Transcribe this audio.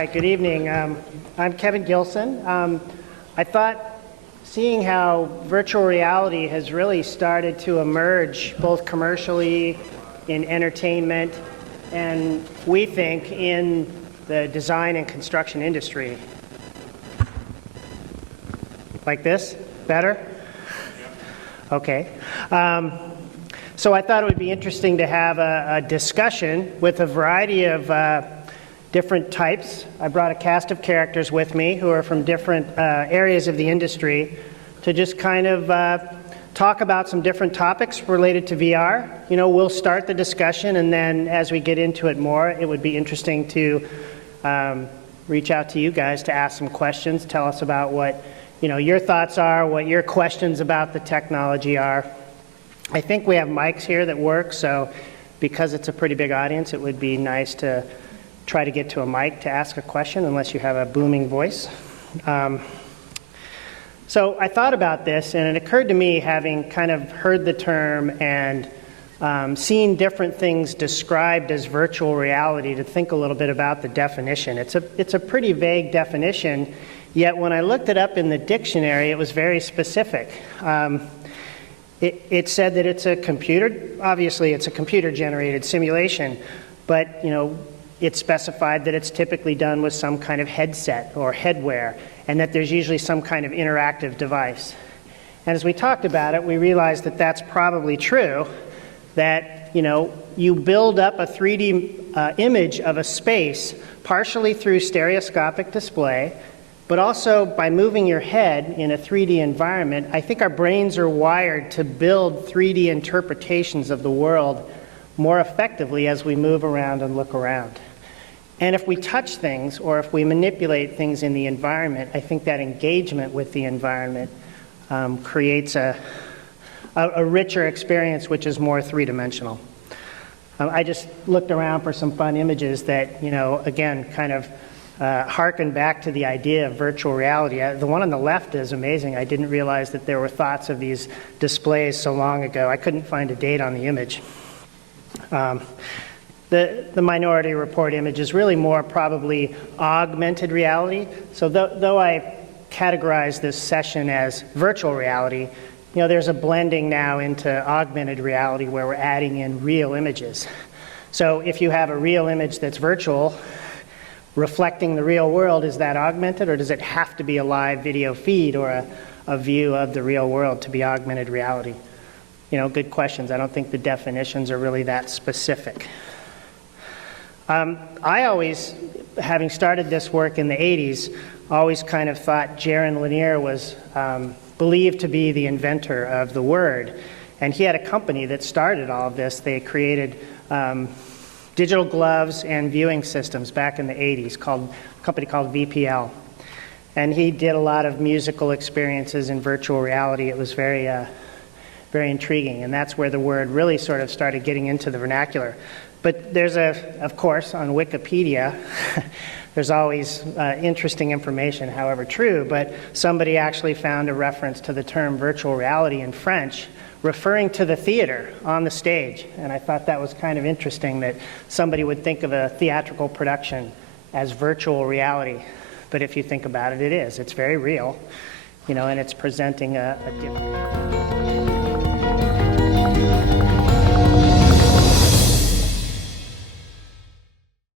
right, good evening. I'm Kevin Gilson. I thought, seeing how virtual reality has really started to emerge both commercially, in entertainment, and we think in the design and construction industry. Like this? Better? Okay. So I thought it would be interesting to have a discussion with a variety of different types. I brought a cast of characters with me who are from different areas of the industry to just kind of talk about some different topics related to VR. You know, we'll start the discussion, and then as we get into it more, it would be interesting to reach out to you guys to ask some questions, tell us about what your thoughts are, what your questions about the technology are. I think we have mics here that work, so because it's a pretty big audience, it would be nice to try to get to a mic to ask a question, unless you have a booming voice. So I thought about this, and it occurred to me, having kind of heard the term and seen different things described as virtual reality, to think a little bit about the definition. It's a pretty vague definition, yet when I looked it up in the dictionary, it was very specific. It said that it's a computer, obviously it's a computer-generated simulation, but it specified that it's typically done with some kind of headset or headwear, and that there's usually some kind of interactive device. And as we talked about it, we realized that that's probably true, that you build up a 3D image of a space partially through stereoscopic display, but also by moving your head in a 3D environment. I think our brains are wired to build 3D interpretations of the world more effectively as we move around and look around. And if we touch things, or if we manipulate things in the environment, I think that engagement with the environment creates a richer experience, which is more three-dimensional. I just looked around for some fun images that, again, kind of harken back to the idea of virtual reality. The one on the left is amazing. I didn't realize that there were thoughts of these displays so long ago. I couldn't find a date on the image. The Minority Report image is really more probably augmented reality. So though I categorize this session as virtual reality, there's a blending now into augmented reality where we're adding in real images. So if you have a real image that's virtual, reflecting the real world, is that augmented, or does it have to be a live video feed or a view of the real world to be augmented reality? Good questions. I don't think the definitions are really that specific. I always, having started this work in the 80s, always kind of thought Jaron Lanier was believed to be the inventor of the word. And he had a company that started all of this. They created digital gloves and viewing systems back in the 80s, a company called VPL. And he did a lot of musical experiences in virtual reality. It was very intriguing, and that's where the word really sort of started getting into the vernacular. But there's of course, on Wikipedia, there's always interesting information, however true, but somebody actually found a reference to the term virtual reality in French, referring to the theater on the stage. And I thought that was kind of interesting, that somebody would think of a theatrical production as virtual reality. But if you think about it, it is. It's very real, and it's presenting a different...